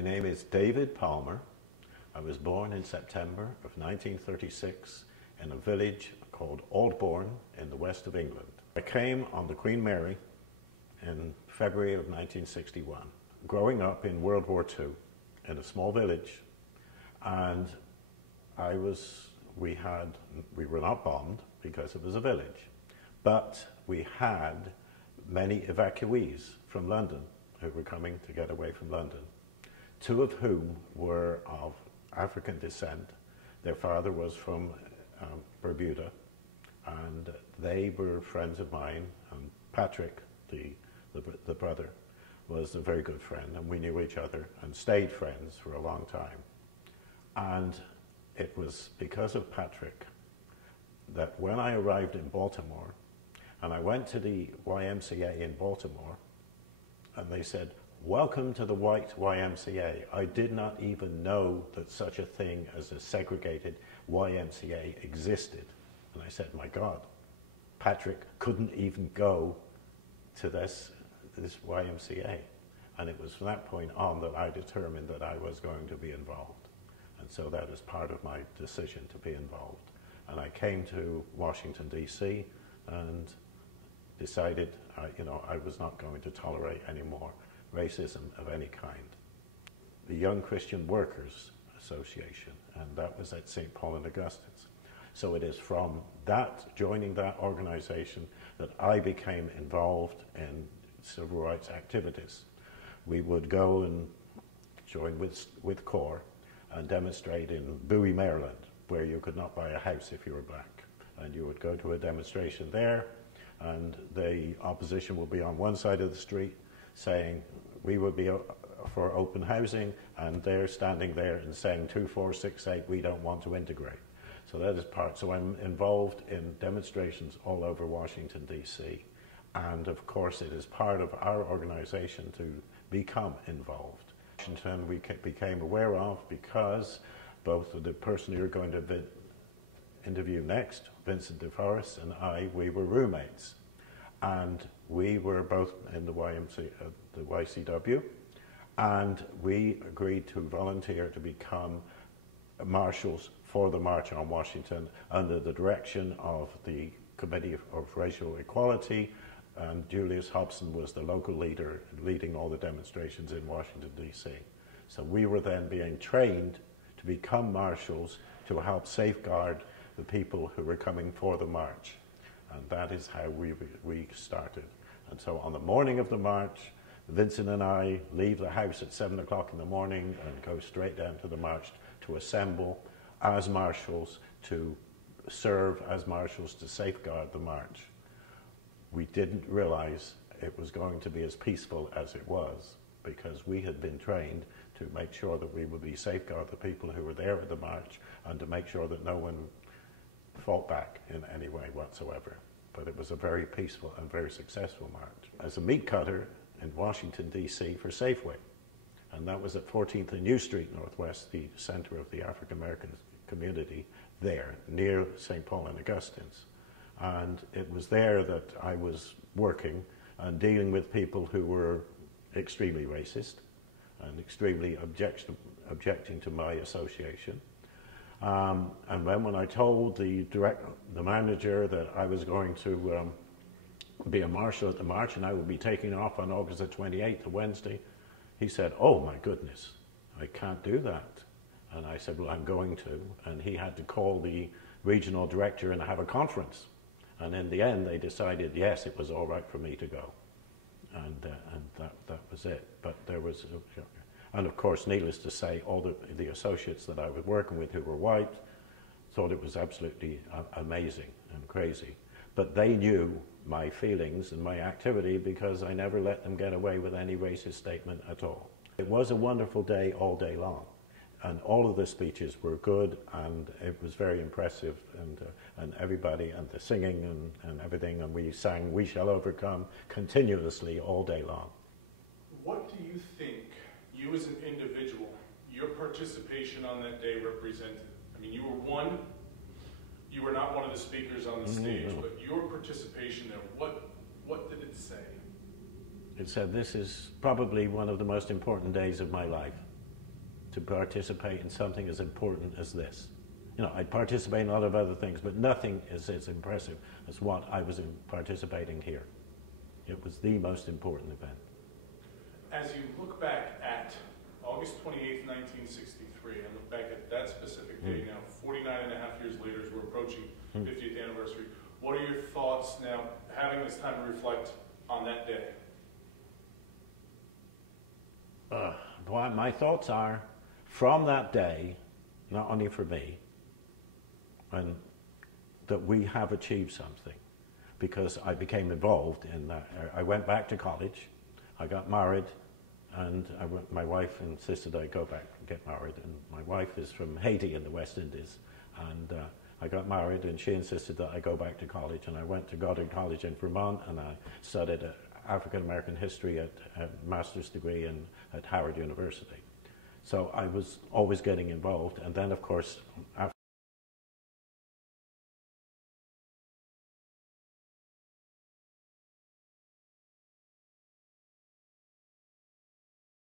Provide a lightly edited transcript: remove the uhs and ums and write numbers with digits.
My name is David Palmer. I was born in September of 1936 in a village called Aldbourne in the west of England. I came on the Queen Mary in February of 1961, growing up in World War II in a small village, and we were not bombed because it was a village, but we had many evacuees from London who were coming to get away from London, two of whom were of African descent. Their father was from Bermuda, and they were friends of mine, and Patrick, the brother, was a very good friend, and we knew each other and stayed friends for a long time. And it was because of Patrick that when I arrived in Baltimore, and I went to the YMCA in Baltimore, and they said, "Welcome to the White YMCA." I did not even know that such a thing as a segregated YMCA existed. And I said, my God, Patrick couldn't even go to this YMCA. And it was from that point on that I determined that I was going to be involved. And so that is part of my decision to be involved. And I came to Washington, D.C. and decided I was not going to tolerate any more racism of any kind. The Young Christian Workers Association, and that was at St. Paul and Augustine's. So it is from that, joining that organization, that I became involved in civil rights activities. We would go and join with CORE and demonstrate in Bowie, Maryland, where you could not buy a house if you were black. And you would go to a demonstration there, and the opposition would be on one side of the street saying we would be for open housing, and they're standing there and saying 2, 4, 6, 8, we don't want to integrate. So that is part. So I'm involved in demonstrations all over Washington, D.C. And of course it is part of our organization to become involved. Washington we became aware of because both the person you're going to interview next, Vincent DeForest, and we were roommates. And we were both in the YCW, and we agreed to volunteer to become marshals for the March on Washington under the direction of the Committee of Racial Equality, and Julius Hobson was the local leader leading all the demonstrations in Washington, D.C. So we were then being trained to become marshals to help safeguard the people who were coming for the march. And that is how we started. And so on the morning of the march, Vincent and I leave the house at 7 o'clock in the morning and go straight down to the march to assemble as marshals, to serve as marshals to safeguard the march. We didn't realize it was going to be as peaceful as it was, because we had been trained to make sure that we would safeguard the people who were there at the march and to make sure that no one fought back in any way whatsoever. But it was a very peaceful and very successful march. As a meat cutter in Washington, D.C. for Safeway, and that was at 14th and U Street Northwest, the center of the African American community there, near St. Paul and Augustine's. And it was there that I was working and dealing with people who were extremely racist and extremely objecting to my association. And then when I told the manager that I was going to be a marshal at the march and I would be taking off on August the 28th, a Wednesday, he said, "Oh my goodness, I can't do that." And I said, "Well, I'm going to." And he had to call the regional director and have a conference. And in the end, they decided, yes, it was all right for me to go. And that was it. But there was... And of course, needless to say, all the associates that I was working with who were white thought it was absolutely amazing and crazy. But they knew my feelings and my activity because I never let them get away with any racist statement at all. It was a wonderful day all day long. And all of the speeches were good, and it was very impressive, and everybody, and the singing and everything, and we sang "We Shall Overcome" continuously all day long. What do you think, you as an individual, your participation on that day represented? I mean, you were not one of the speakers on the stage, but your participation there, what did it say? It said, "This is probably one of the most important days of my life." to participate in something as important as this. You know, I'd participate in a lot of other things, but nothing is as impressive as what I was participating here. It was the most important event. As you look back at August 28th, 1963, and look back at that specific day now, 49 and a half years later, as we're approaching 50th anniversary, what are your thoughts now, having this time to reflect on that day? Well, my thoughts are, from that day, not only for me, and that we have achieved something, because I became involved in that. I went back to college, I got married, and my wife insisted I go back and get married, and my wife is from Haiti in the West Indies, and I got married, and she insisted that I go back to college, and I went to Goddard College in Vermont, and I studied African American history at a master's degree at Howard University. So I was always getting involved, and then of course after